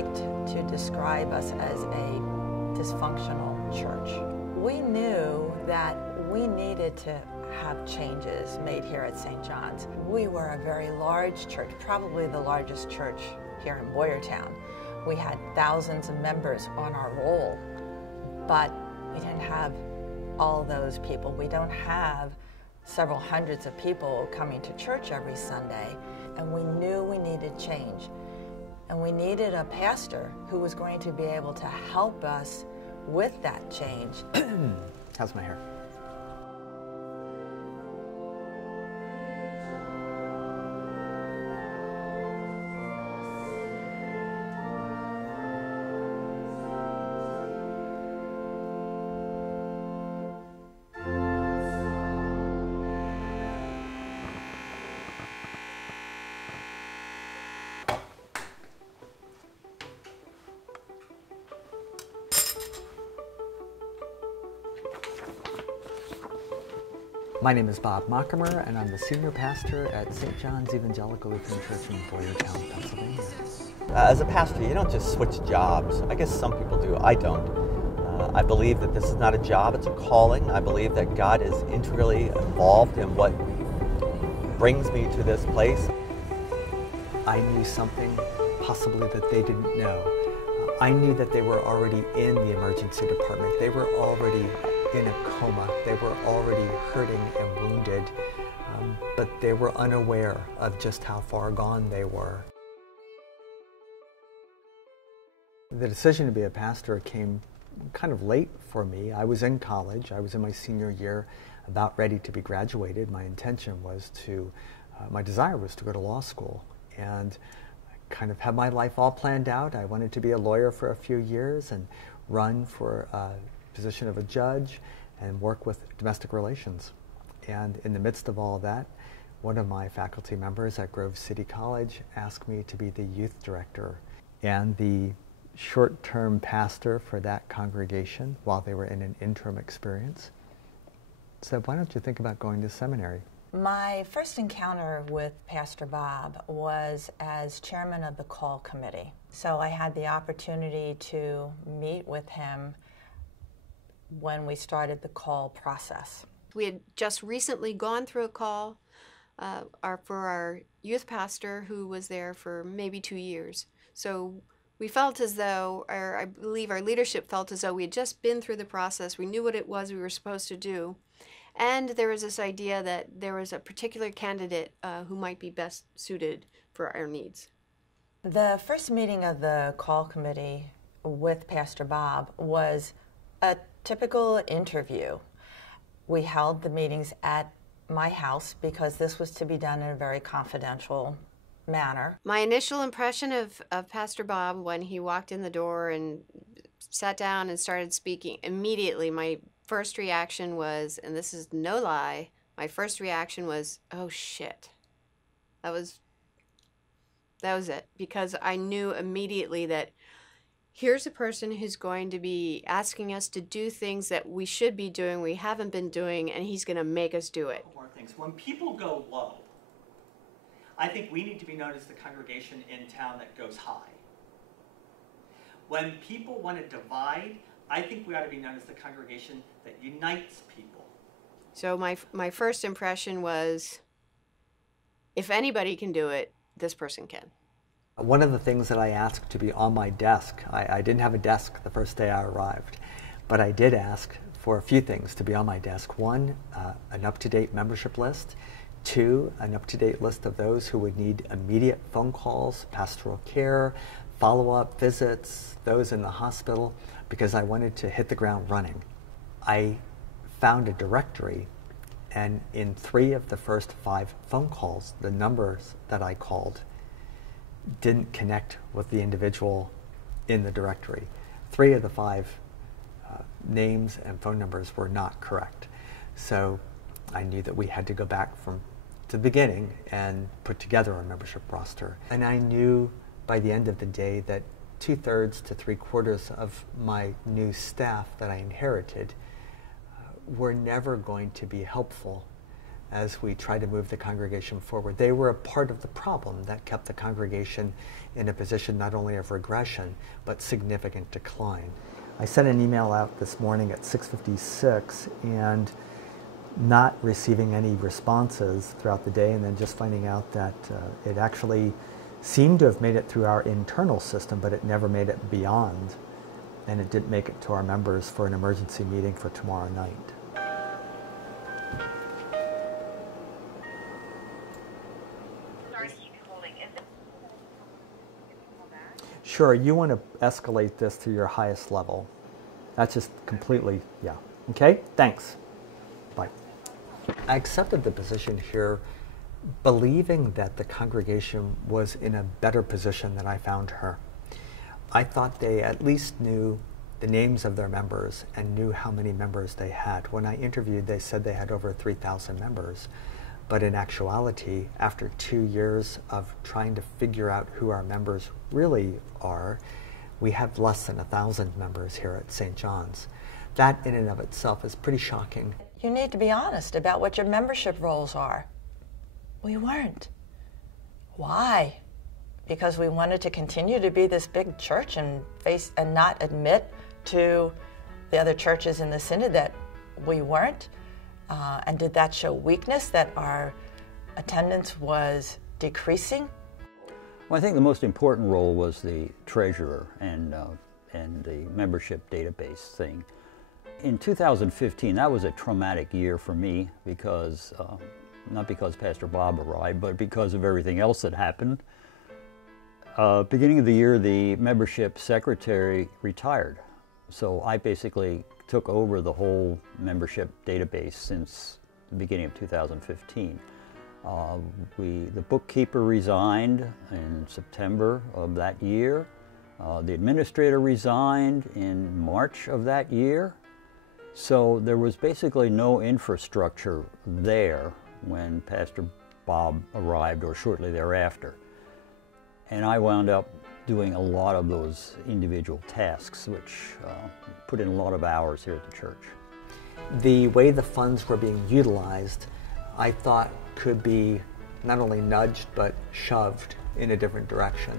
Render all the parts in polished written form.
like to describe us as a dysfunctional church. We knew that we needed to have changes made here at St. John's. We were a very large church, probably the largest church here in Boyertown. We had thousands of members on our roll, but we didn't have all those people. We don't have several hundreds of people coming to church every Sunday, and we knew we needed change. And we needed a pastor who was going to be able to help us with that change. How's my hair? My name is Bob Mockemer, and I'm the senior pastor at St. John's Evangelical Lutheran Church in Boyertown, Pennsylvania. As a pastor, you don't just switch jobs. I guess some people do. I don't. I believe that this is not a job, it's a calling. I believe that God is integrally involved in what brings me to this place. I knew something possibly that they didn't know. I knew that they were already in the emergency department. They were already in a coma. They were already hurting and wounded, but they were unaware of just how far gone they were. The decision to be a pastor came kind of late for me. I was in college. I was in my senior year, about ready to be graduated. My intention was to, my desire was to go to law school, and I kind of had my life all planned out. I wanted to be a lawyer for a few years and run for position of a judge and work with domestic relations. And in the midst of all of that, one of my faculty members at Grove City College asked me to be the youth director and the short-term pastor for that congregation while they were in an interim experience. Said, why don't you think about going to seminary? My first encounter with Pastor Bob was as chairman of the call committee. So I had the opportunity to meet with him when we started the call process. We had just recently gone through a call for our youth pastor who was there for maybe 2 years. So we felt as though, or I believe our leadership felt as though we had just been through the process. We knew what it was we were supposed to do. And there was this idea that there was a particular candidate who might be best suited for our needs. The first meeting of the call committee with Pastor Bob was a typical interview. We held the meetings at my house because this was to be done in a very confidential manner. My initial impression of Pastor Bob when he walked in the door and sat down and started speaking, immediately my first reaction was, and this is no lie, my first reaction was, oh shit. That was it, because I knew immediately that here's a person who's going to be asking us to do things that we should be doing, we haven't been doing, and he's going to make us do it. More things. When people go low, I think we need to be known as the congregation in town that goes high. When people want to divide, I think we ought to be known as the congregation that unites people. So my first impression was, if anybody can do it, this person can. One of the things that I asked to be on my desk, I didn't have a desk the first day I arrived, but I did ask for a few things to be on my desk. One, an up-to-date membership list. Two, an up-to-date list of those who would need immediate phone calls, pastoral care, follow-up visits, those in the hospital, because I wanted to hit the ground running. I found a directory, and in 3 of the first 5 phone calls, the numbers that I called didn't connect with the individual in the directory. 3 of the 5 names and phone numbers were not correct. So I knew that we had to go back to the beginning and put together a membership roster. And I knew by the end of the day that 2/3 to 3/4 of my new staff that I inherited were never going to be helpful as we tried to move the congregation forward. They were a part of the problem that kept the congregation in a position not only of regression, but significant decline. I sent an email out this morning at 6:56 and not receiving any responses throughout the day, and then just finding out that it actually seemed to have made it through our internal system, but it never made it beyond, and it didn't make it to our members for an emergency meeting for tomorrow night. Sure, you want to escalate this to your highest level. That's just completely, yeah. Okay, thanks. Bye. I accepted the position here believing that the congregation was in a better position than I found her. I thought they at least knew the names of their members and knew how many members they had. When I interviewed, they said they had over 3,000 members. But in actuality, after 2 years of trying to figure out who our members really are, we have less than 1,000 members here at St. John's. That in and of itself is pretty shocking. You need to be honest about what your membership roles are. We weren't. Why? Because we wanted to continue to be this big church and not admit to the other churches in the synod that we weren't? And did that show weakness, that our attendance was decreasing? Well, I think the most important role was the treasurer and the membership database thing. In 2015, that was a traumatic year for me because, not because Pastor Bob arrived, but because of everything else that happened. Beginning of the year, the membership secretary retired. So I basically took over the whole membership database since the beginning of 2015. The bookkeeper resigned in September of that year. The administrator resigned in March of that year. So there was basically no infrastructure there when Pastor Bob arrived or shortly thereafter. And I wound up doing a lot of those individual tasks, which put in a lot of hours here at the church. The way the funds were being utilized, I thought could be not only nudged, but shoved in a different direction.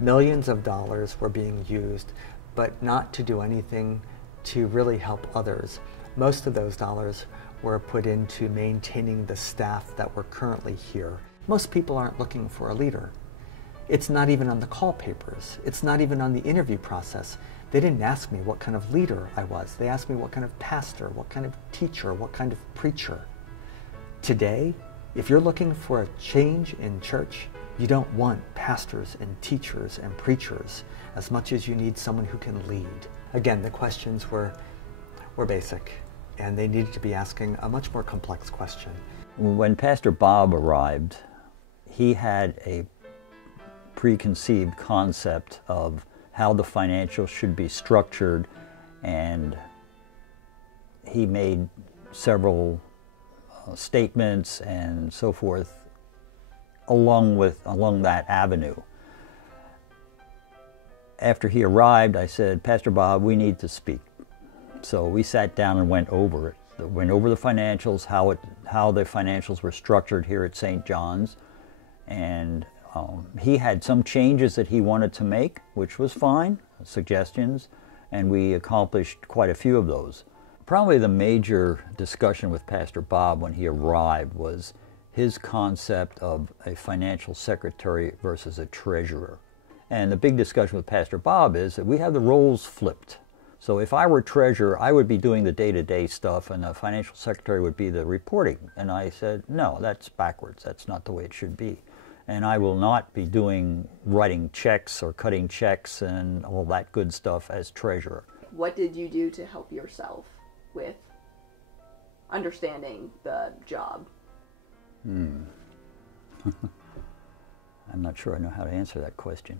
Millions of dollars were being used, but not to do anything to really help others. Most of those dollars were put into maintaining the staff that were currently here. Most people aren't looking for a leader. It's not even on the call papers. It's not even on the interview process. They didn't ask me what kind of leader I was. They asked me what kind of pastor, what kind of teacher, what kind of preacher. Today, if you're looking for a change in church, you don't want pastors and teachers and preachers as much as you need someone who can lead. Again, the questions were basic, and they needed to be asking a much more complex question. When Pastor Bob arrived, he had a preconceived concept of how the financials should be structured, and he made several statements and so forth along that avenue. After he arrived, I said, Pastor Bob, we need to speak. So we sat down and went over it. Went over the financials, how the financials were structured here at St. John's, and he had some changes that he wanted to make, which was fine, suggestions, and we accomplished quite a few of those. Probably the major discussion with Pastor Bob when he arrived was his concept of a financial secretary versus a treasurer. And the big discussion with Pastor Bob is that we have the roles flipped. So if I were treasurer, I would be doing the day-to-day stuff, and the financial secretary would be the reporting. And I said, no, that's backwards. That's not the way it should be. And I will not be writing checks or cutting checks and all that good stuff as treasurer. What did you do to help yourself with understanding the job? I'm not sure I know how to answer that question.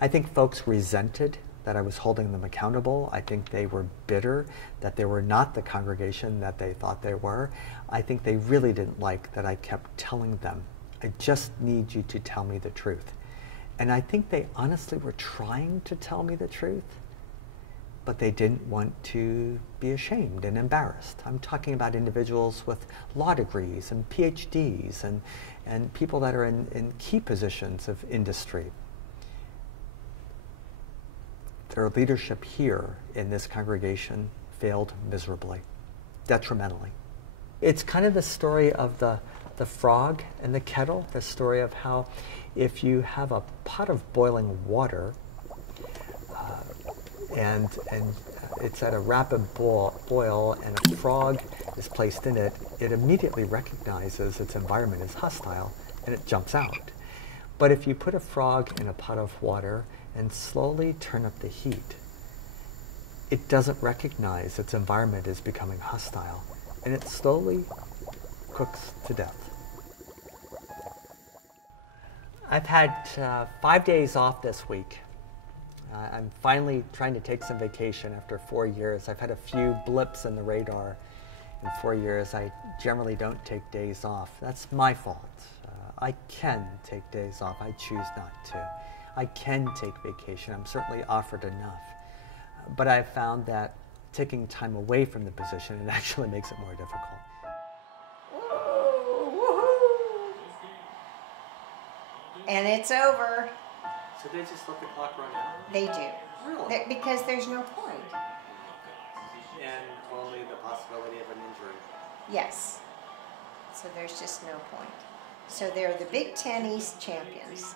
I think folks resented that I was holding them accountable. I think they were bitter that they were not the congregation that they thought they were. I think they really didn't like that I kept telling them, I just need you to tell me the truth. And I think they honestly were trying to tell me the truth, but they didn't want to be ashamed and embarrassed. I'm talking about individuals with law degrees and PhDs and people that are in key positions of industry. Their leadership here in this congregation failed miserably, detrimentally. It's kind of the story of the frog and the kettle, the story of how if you have a pot of boiling water and it's at a rapid boil and a frog is placed in it, it immediately recognizes its environment is hostile and it jumps out. But if you put a frog in a pot of water and slowly turn up the heat, it doesn't recognize its environment is becoming hostile, and it slowly cooks to death. I've had 5 days off this week. I'm finally trying to take some vacation after 4 years. I've had a few blips in the radar. In 4 years, I generally don't take days off. That's my fault. I can take days off. I choose not to. I can take vacation. I'm certainly offered enough. But I've found that taking time away from the position, it actually makes it more difficult. And it's over. So they just let the clock run out? They do. Really? Because there's no point. And only the possibility of an injury. Yes. So there's just no point. So they're the Big Ten East champions.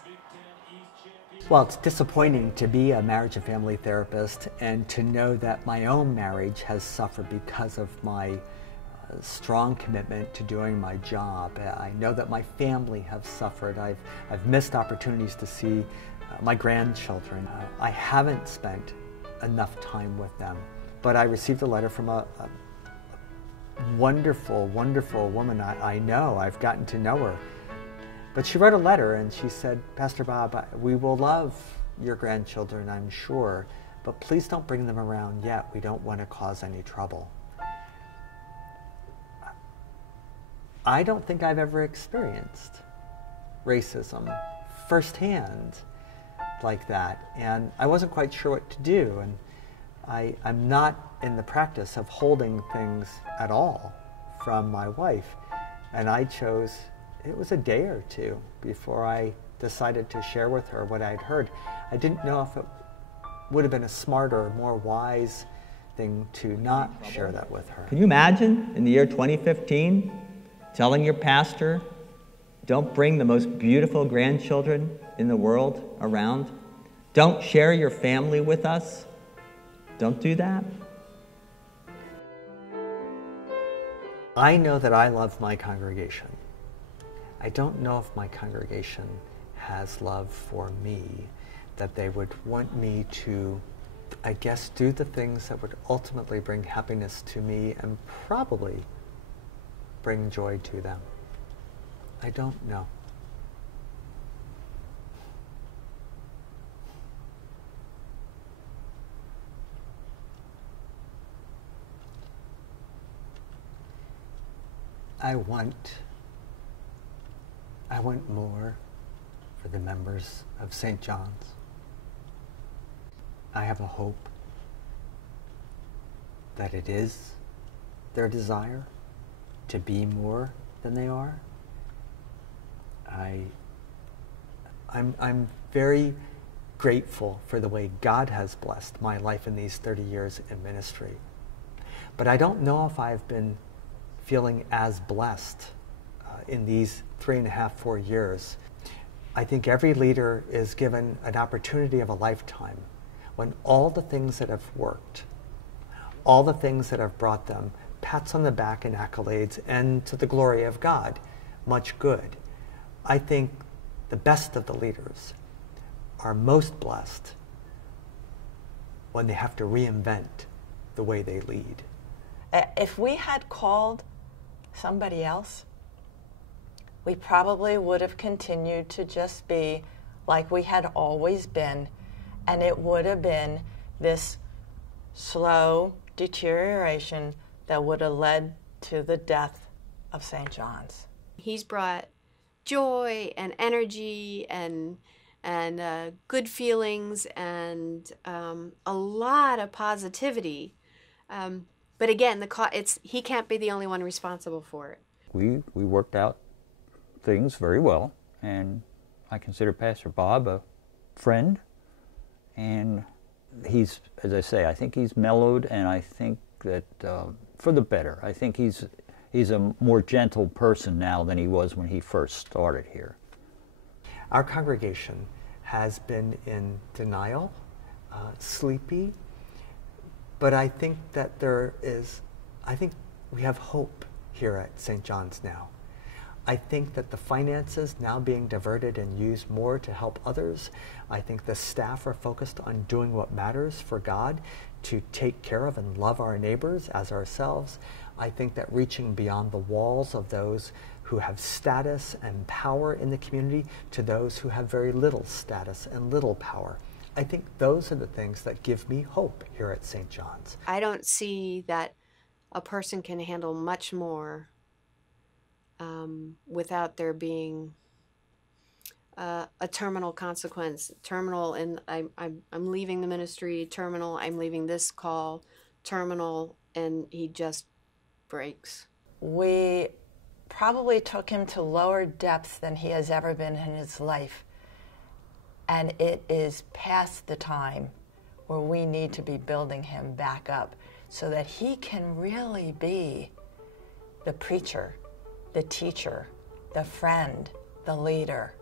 Well, it's disappointing to be a marriage and family therapist and to know that my own marriage has suffered because of my strong commitment to doing my job. I know that my family have suffered. I've missed opportunities to see my grandchildren. I haven't spent enough time with them. But I received a letter from a wonderful, wonderful woman I know. I've gotten to know her. But she wrote a letter and she said, Pastor Bob, we will love your grandchildren, I'm sure, but please don't bring them around yet. We don't want to cause any trouble. I don't think I've ever experienced racism firsthand like that, and I wasn't quite sure what to do, and I'm not in the practice of holding things at all from my wife, and I chose, it was a day or two before I decided to share with her what I'd heard. I didn't know if it would have been a smarter, more wise thing to not share that with her. Can you imagine in the year 2015 telling your pastor, don't bring the most beautiful grandchildren in the world around? Don't share your family with us? Don't do that? I know that I love my congregation. I don't know if my congregation has love for me, that they would want me to, I guess, do the things that would ultimately bring happiness to me and probably bring joy to them. I don't know. I want more for the members of St. John's. I have a hope that it is their desire to be more than they are. I'm very grateful for the way God has blessed my life in these 30 years in ministry. But I don't know if I've been feeling as blessed in these 3.5, 4 years. I think every leader is given an opportunity of a lifetime when all the things that have worked, all the things that have brought them pats on the back and accolades and to the glory of God, much good. I think the best of the leaders are most blessed when they have to reinvent the way they lead. If we had called somebody else, we probably would have continued to just be like we had always been, and it would have been this slow deterioration that would have led to the death of St. John's. He's brought joy and energy and and good feelings and a lot of positivity. But again, he can't be the only one responsible for it. We worked out things very well, and I consider Pastor Bob a friend, and he's, as I say, I think he's mellowed, and I think that for the better. I think he's a more gentle person now than he was when he first started here. Our congregation has been in denial, sleepy, but I think that I think we have hope here at St. John's now. I think that the finances now being diverted and used more to help others. I think the staff are focused on doing what matters for God, to take care of and love our neighbors as ourselves. I think that reaching beyond the walls of those who have status and power in the community to those who have very little status and little power. I think those are the things that give me hope here at St. John's. I don't see that a person can handle much more without there being a terminal consequence. Terminal, and I'm leaving the ministry. Terminal, I'm leaving this call. Terminal, and he just breaks. We probably took him to lower depths than he has ever been in his life. And it is past the time where we need to be building him back up so that he can really be the preacher, the teacher, the friend, the leader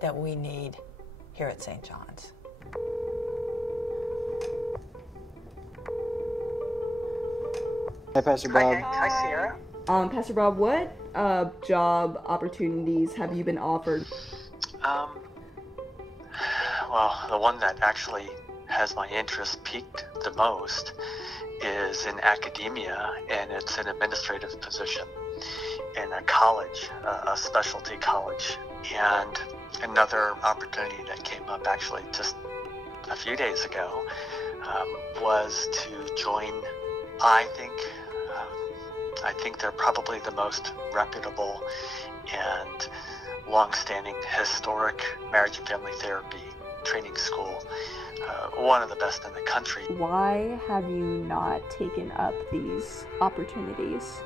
that we need here at St. John's. Hi, Pastor Bob. Hi, Sierra. Pastor Bob, what job opportunities have you been offered? Well, the one that actually has my interest peaked the most is in academia, and it's an administrative position in a college, a specialty college. And another opportunity that came up actually just a few days ago was to join, I think they're probably the most reputable and long-standing historic marriage and family therapy training school, one of the best in the country. Why have you not taken up these opportunities?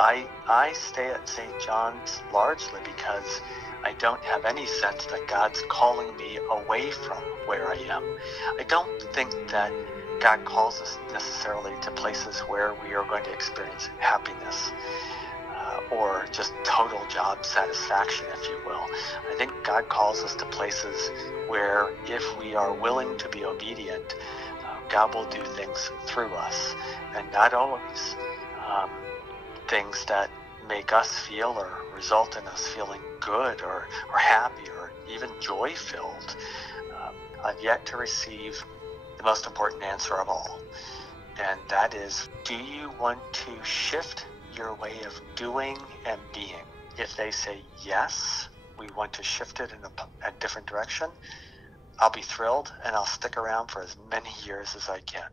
I stay at St. John's largely because I don't have any sense that God's calling me away from where I am. I don't think that God calls us necessarily to places where we are going to experience happiness or just total job satisfaction, if you will. I think God calls us to places where if we are willing to be obedient, God will do things through us, and not always things that make us feel or result in us feeling good or happy or even joy-filled. I've yet to receive the most important answer of all, and that is, do you want to shift your way of doing and being? If they say yes, we want to shift it in a different direction, I'll be thrilled and I'll stick around for as many years as I can.